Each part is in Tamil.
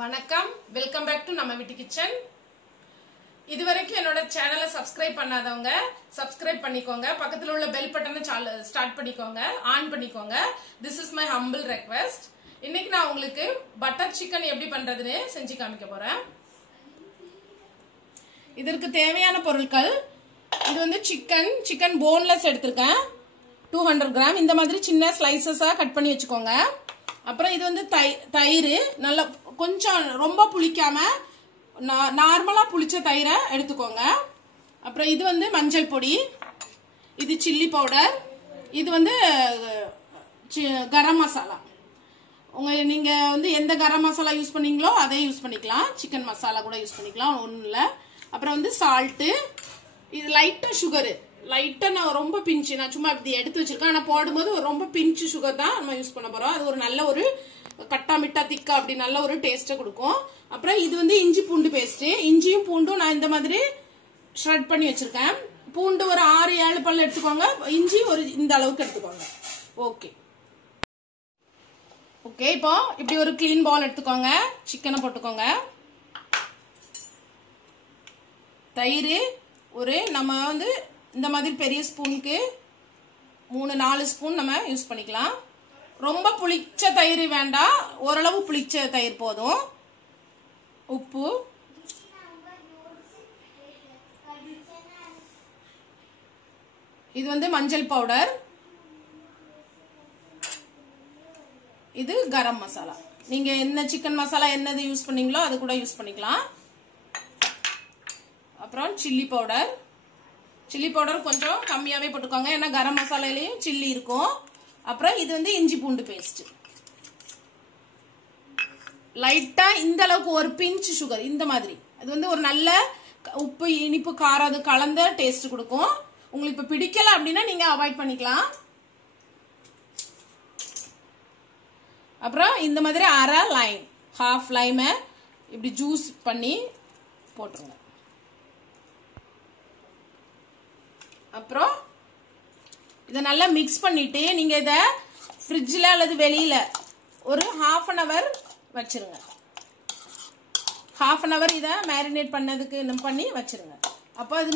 வணக்கம், வெல்கம் பேக் டு நம்ம வீட்டு கிச்சன். இதுவரைக்கும் என்னோட சேனலை சப்ஸ்கிரைப் பண்ணாதவங்க சப்ஸ்கிரைப் பண்ணிக்கோங்க. பக்கத்துல உள்ள பெல் பட்டனை ஸ்டார்ட் பண்ணிக்கோங்க, ஆன் பண்ணிக்கோங்க. This is my humble request. இன்னைக்கு நான் உங்களுக்கு பட்டர் சிக்கன் எப்படி பண்றதுன்னு செஞ்சு காமிக்க போறேன். இதற்கு தேவையான பொருட்கள், இது வந்து சிக்கன் போன்லெஸ் எடுத்திருக்கேன் 200 கிராம். இந்த மாதிரி சின்ன ஸ்லைசஸா கட் பண்ணி வச்சுக்கோங்க. அப்புறம் இது வந்து தயிர், நல்ல கொஞ்சம் ரொம்ப புளிக்காம நார்மலா புளிச்ச தயிரை எடுத்துக்கோங்க. அப்புறம் இது வந்து மஞ்சள் பொடி, இது சில்லி பவுடர், இது வந்து கரம் மசாலா. நீங்க வந்து எந்த கரம் மசாலா யூஸ் பண்ணீங்களோ அதை யூஸ் பண்ணிக்கலாம். சிக்கன் மசாலா கூட யூஸ் பண்ணிக்கலாம், ஒன்றும் இல்லை. அப்புறம் வந்து சால்ட்டு, இது லைட்டா சுகரு, லைட்டா நான் ரொம்ப பிஞ்சு, நான் சும்மா இப்படி எடுத்து வச்சிருக்கேன். ஆனா போடும்போது ரொம்ப பிஞ்சு சுகர் தான் நம்ம யூஸ் பண்ண போறோம். அது ஒரு நல்ல ஒரு கட்டா மிட்டா திக்கா அப்படி நல்ல ஒரு டேஸ்ட்டை கொடுக்கும். அப்புறம் இது வந்து இஞ்சி பூண்டு பேஸ்ட். இஞ்சியும் பூண்டும் நான் இந்த மாதிரி ஷ்ரெட் பண்ணி வச்சிருக்கேன். பூண்டு ஒரு 6-7 பல்லு எடுத்துக்கோங்க, இஞ்சி ஒரு இந்த அளவுக்கு எடுத்துக்கோங்க. ஓகே ஓகே இப்போ இப்படி ஒரு கிளீன் பவுல் எடுத்துக்கோங்க. சிக்கனை போட்டுக்கோங்க. தயிர் ஒரு நம்ம வந்து இந்த மாதிரி பெரிய ஸ்பூனுக்கு 3-4 ஸ்பூன் நம்ம யூஸ் பண்ணிக்கலாம். ரொம்ப புளிச்ச தயிர் வேண்டாம், ஓரளவு புளிச்ச தயிர் போதும். உப்பு, இது வந்து மஞ்சள் பவுடர், இது கரம் மசாலா. நீங்க என்ன சிக்கன் மசாலா என்னது யூஸ் பண்ணீங்களோ அது கூட யூஸ் பண்ணிக்கலாம். அப்புறம் சில்லி பவுடர் கொஞ்சம் கம்மியாவே போட்டுக்கோங்க, ஏன்னா கரம் மசாலாலையும் சில்லி இருக்கும். அப்புறம் இது வந்து இஞ்சி பூண்டு பேஸ்ட், லைட்டா இந்த அளவுக்கு ஒரு பிஞ்ச் சுகர், இந்த மாதிரி. அது வந்து ஒரு நல்ல உப்பு இனிப்பு காரம் அது கலந்த டேஸ்ட் கொடுக்கும். உங்களுக்கு இப்ப பிடிக்கல அப்படின்னா நீங்க அவாய்ட் பண்ணிக்கலாம். அப்புறம் இந்த மாதிரி அரை லைம், ஹாஃப் லைமை இப்படி ஜூஸ் பண்ணி போட்டுருங்க. அப்புறம் இதை நல்லா மிக்ஸ் பண்ணிட்டு நீங்க இத ஃப்ரிட்ஜ்ல அல்லது வெளியில ஒரு ½ an hour வச்சிருங்க. ½ an hour இதை மேரினேட் பண்ணதுக்கு பண்ணி வச்சிருங்க. அப்போ அது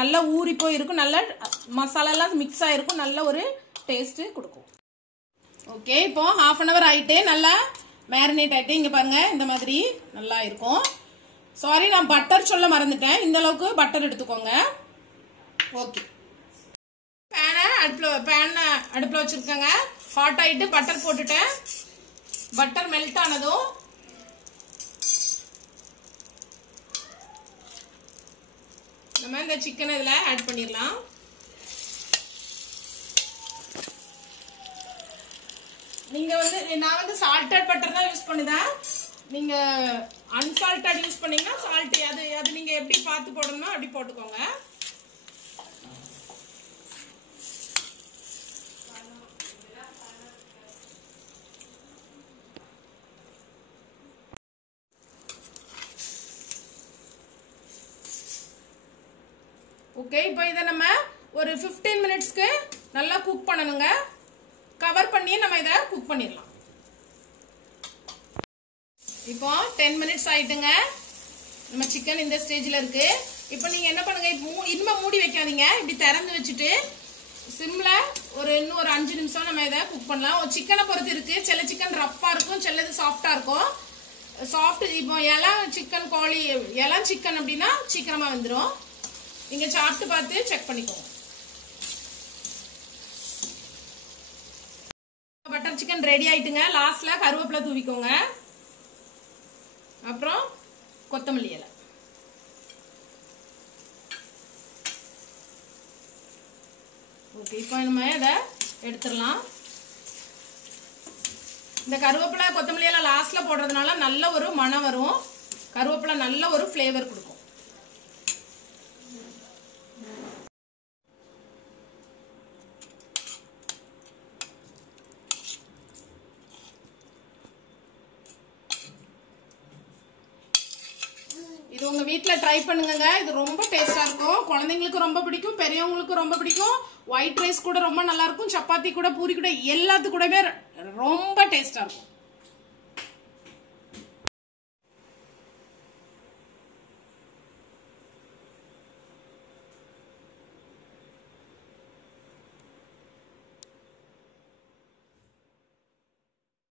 நல்ல ஊறி போய் இருக்கும், நல்ல மசாலா எல்லாம் மிக்ஸ் ஆயிருக்கும், நல்ல ஒரு டேஸ்ட் கொடுக்கும். ஓகே, இப்போ ½ an hour ஆயிட்டு நல்லா மேரினேட் ஆயிட்டு, இங்க பாருங்க இந்த மாதிரி நல்லா இருக்கும். சாரி, நான் பட்டர் சொல்ல மறந்துட்டேன். இந்த அளவுக்கு பட்டர் எடுத்துக்கோங்க. ஓகே, பேன் அடுப்புல வச்சிருக்கேங்க. ஹாட் ஆயிட்டு பட்டர் போட்டுட்டேன். பட்டர் மெல்ட் ஆனதும் நம்ம இந்த சிக்கன் இதுல ஆட் பண்ணிடலாம். நீங்க வந்து நான் வந்து சால்டட் பட்டர் தான் யூஸ் பண்ணுதேன். நீங்க அன்சால்டட் யூஸ் பண்ணீங்கன்னா சால்ட் அது நீங்க எப்படி பார்த்து போடணும்னா அப்படி போட்டுக்கோங்க. ஓகே, இப்போ இதை நம்ம ஒரு 15 மினிட்ஸ்க்கு நல்லா குக் பண்ணணுங்க. கவர் பண்ணி நம்ம இதை குக் பண்ணிடலாம். இப்போ 10 மினிட்ஸ் ஆயிட்டுங்க. நம்ம சிக்கன் இந்த ஸ்டேஜ்ல இருக்கு. இப்போ நீங்க என்ன பண்ணுங்க, இனிமே மூடி வைக்காதீங்க, இப்படி திறந்து வச்சுட்டு சிம்ல இன்னும் ஒரு 5 நிமிஷம் நம்ம இதை குக் பண்ணலாம். சிக்கனை பொறுத்து இருக்கு, சில சிக்கன் ரஃப்பா இருக்கும், சிலது சாஃப்டா இருக்கும். சாஃப்ட் இப்போ இளம் சிக்கன் அப்படின்னா சீக்கிரமா வந்துடும். நீங்க சாப்பிட்டு பார்த்து செக் பண்ணிக்கோங்க. பட்டர் சிக்கன் ரெடி ஆயிட்டுங்க. லாஸ்ட்ல கருவேப்பிலை தூவிக்கோங்க. அப்புறம் கொத்தமல்லி இலை. ஓகே, இப்போ நம்ம இதை எடுத்துடலாம். இந்த கருவேப்பிலை கொத்தமல்லி இலை லாஸ்ட்ல போடுறதுனால நல்ல ஒரு மணம் வரும். கருவேப்பிலை நல்ல ஒரு ஃபிளேவர் கொடுக்கும். இது உங்க வீட்ல ட்ரை பண்ணுங்க. இது ரொம்ப டேஸ்டா இருக்கும். குழந்தைங்களுக்கு ரொம்ப பிடிக்கும், பெரியவங்களுக்கு ரொம்ப பிடிக்கும். ஒயிட் ரைஸ் கூட ரொம்ப நல்லா இருக்கும், சப்பாத்தி கூட பூரி கூட எல்லாத்து கூடவே ரொம்ப டேஸ்டா இருக்கும்.